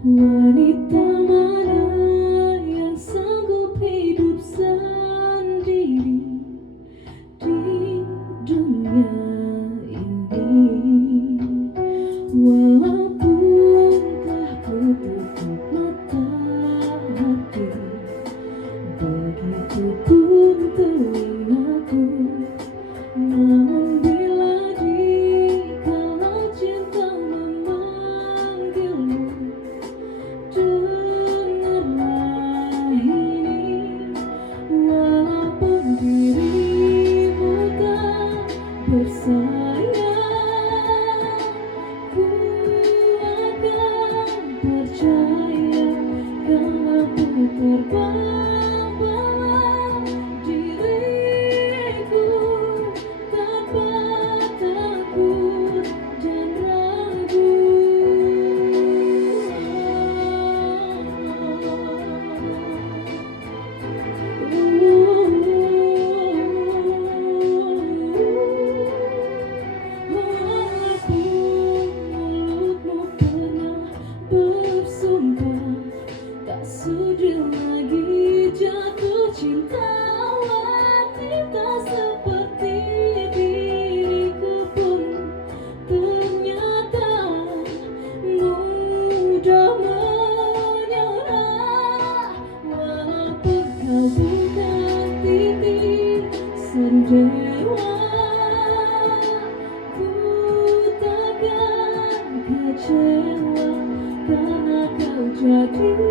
Wanita mana yang sanggup hidup sendiri di dunia ini? Walaupun telah kututup mata hati, begitupun telingaku. Namun bila dikala cinta memanggilmu, dengarlah ini. Walaupun dirimu tak bersayap, ku akan percaya kalau ku terbawa diriku tanpa takut dan ragu. Walaupun mulutmu pernah bersumpah tak sudi lagi jatuh cinta, wanita seperti diriku pun ternyata mudah menyerah. Walaupun kau bukan titik sendewa, ku takkan kecewa karena kau jadi